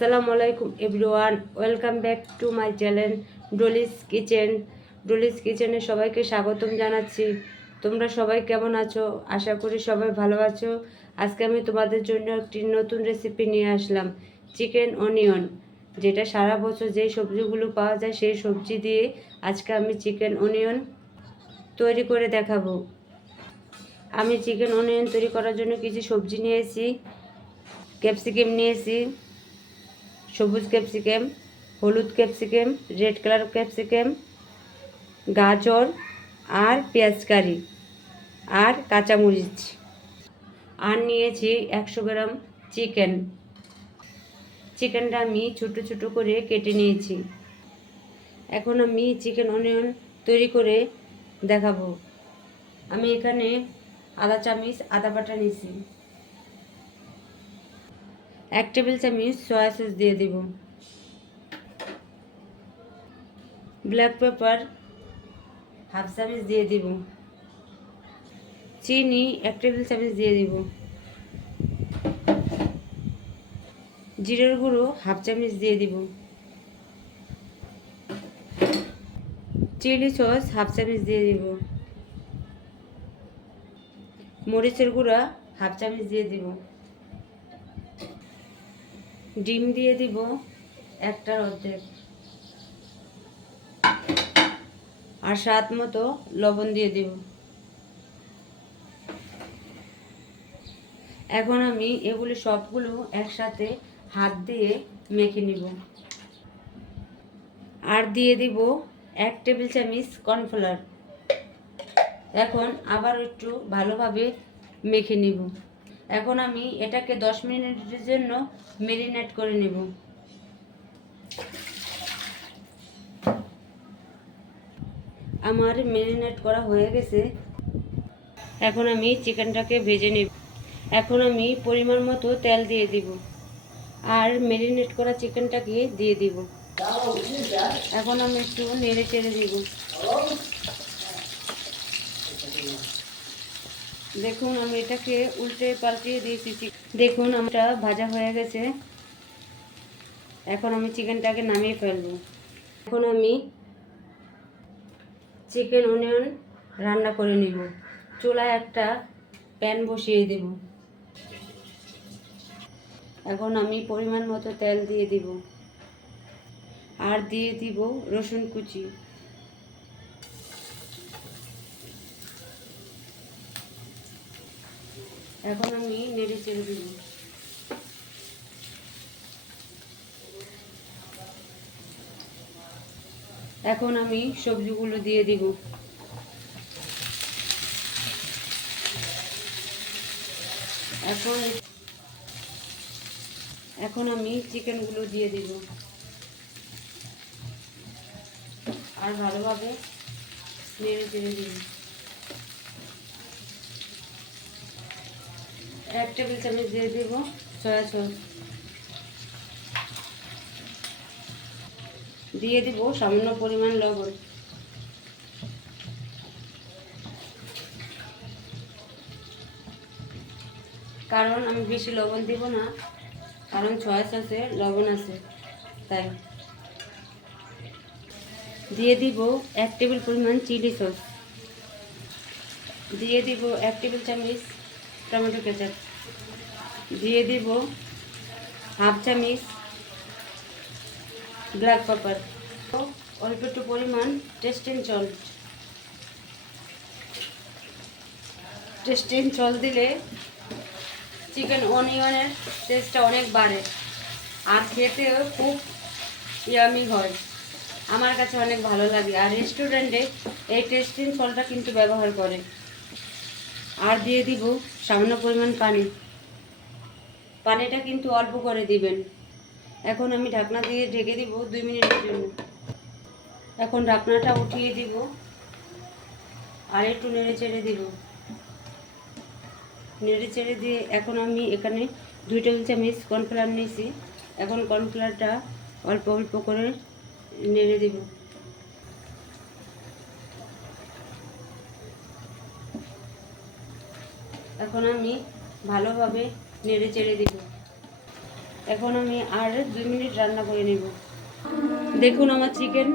আসসালামু আলাইকুম everyone, welcome back to my channel Dolly's কিচেনে সবাইকে স্বাগতম জানাচ্ছি। তোমরা সবাই কেমন আছো? আশা করি সবাই ভালো আছো। আজকে আমি তোমাদের জন্য একটি নতুন রেসিপি নিয়ে আসলাম, চিকেন অনিয়ন, যেটা সারা বছর যেই সবজিগুলো পাওয়া যায় সেই সবজি দিয়ে আজকে আমি চিকেন অনিয়ন তৈরি করে দেখাবো। আমি চিকেন অনিয়ন তৈরি করার জন্য কিছু সবজি নিয়েছি। ক্যাপসিকাম নিয়েছি, সবুজ ক্যাপসিকাম, হলুদ ক্যাপসিকাম, রেড কালার ক্যাপসিকাম, গাজর আর পেঁয়াজ কারি আর কাঁচামরিচ। আর নিয়েছি 100 গ্রাম চিকেনটা আমি ছোটো ছোটো করে কেটে নিয়েছি। এখন আমি চিকেন অনিয়ন তৈরি করে দেখাবো। আমি এখানে আধা চামচ আদা বাটা নিয়েছি, 1 টেবিল চামচ সয়া সস দিয়ে দেব, ব্ল্যাক পেপার হাফ চামচ দিয়ে দিব, চিনি 1 টেবিল চামচ দিয়ে দিব, জিরের গুঁড়ো হাফ চামচ দিয়ে দিব, চিলি সস হাফ চামচ দিয়ে দিব, মরিচের গুঁড়া হাফ চামচ দিয়ে দিব, ডিম দিয়ে দিব 1টার অর্ধেক, আর স্বাদ মতো লবণ দিয়ে দিব। এখন আমি এগুলি সবগুলো একসাথে হাত দিয়ে মেখে নিব। আর দিয়ে দিব 1 টেবিল চামচ কর্নফ্লাওয়ার। এখন আবার একটু ভালোভাবে মেখে নিব। এখন আমি এটাকে 10 মিনিটের জন্য ম্যারিনেট করে নেব। আমার ম্যারিনেট করা হয়ে গেছে। এখন আমি চিকেনটাকে ভেজে নেব। এখন আমি পরিমাণ মতো তেল দিয়ে দিব আর ম্যারিনেট করা চিকেনটাকে দিয়ে দিব। এখন আমি একটু নেড়ে চেড়ে দিব। দেখুন আমি এটাকে উল্টে পাল্টিয়ে দিয়েছি। দেখুন আমরা ভাজা হয়ে গেছে। এখন আমি চিকেনটাকে নামিয়ে ফেলবো। এখন আমি চিকেন অনিয়ন রান্না করে নিব। চুলায় একটা প্যান বসিয়ে দেব। এখন আমি পরিমাণ মতো তেল দিয়ে দিব আর দিয়ে দিব রসুন কুচি। এখন আমি নেড়ে চেড়ে দিব। এখন আমি সবজিগুলো দিয়ে দিব। এখন আমি চিকেনগুলো দিয়ে দিব আর ভালোভাবে নেড়ে চেড়ে দিব। 1 টেবিল চামচ দিয়ে দিব সয়া সস। দিয়ে দিব সামান্য পরিমাণ লবণ। কারণ আমি বেশি লবণ দিব না, কারণ সয়া সসে লবণ আছে তাই। দিয়ে দিব 1 টেবিল পরিমাণ চিলি সস। দিয়ে দিব 1 টেবিল চামচ টমেটো কেচাপ। দিয়ে দিব হাফ চামচ ব্ল্যাক পেপার, অল্প একটু পরিমাণ টেস্টিং সল্ট দিলে চিকেন অনিয়নের টেস্টটা অনেক বাড়ে আর খেতেও খুব ইয়ামি হয়। আমার কাছে অনেক ভালো লাগে আর রেস্টুরেন্টে এই টেস্টিং সল্টটা কিন্তু ব্যবহার করে। আর দিয়ে দিব সামান্য পরিমাণ পানি। পানিটা কিন্তু অল্প করে দিবেন। এখন আমি ঢাকনা দিয়ে ঢেকে দিব 2 মিনিটের জন্য। এখন ঢাকনাটা উঠিয়ে দিব আর একটু নেড়ে চেড়ে দিব। নেড়ে চেড়ে দিয়ে এখন আমি এখানে 2 টেবিল চামচ কর্নফ্লাওয়ার নিয়েছি। এখন কর্নফ্লাওয়ারটা অল্প অল্প করে নেড়ে দিব। এখন আমি ভালোভাবে নেড়ে চেড়ে দিব। এখন আমি আর 2 মিনিট রান্না করে নেব। দেখুন আমার চিকেন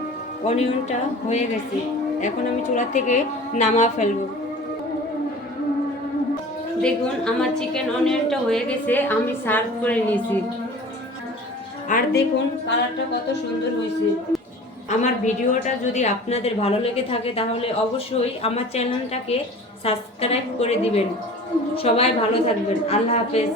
অনিয়নটা হয়ে গেছে, এখন আমি চুলা থেকে নামা ফেলবো। দেখুন আমার চিকেন অনিয়নটা হয়ে গেছে, আমি সার্ভ করে নিয়েছি। আর দেখুন কালারটা কত সুন্দর হয়েছে। আমার ভিডিওটা যদি আপনাদের ভালো লেগে থাকে তাহলে অবশ্যই আমার চ্যানেলটাকে সাবস্ক্রাইব করে দিবেন। সবাই ভালো থাকবেন। আল্লাহ হাফেজ।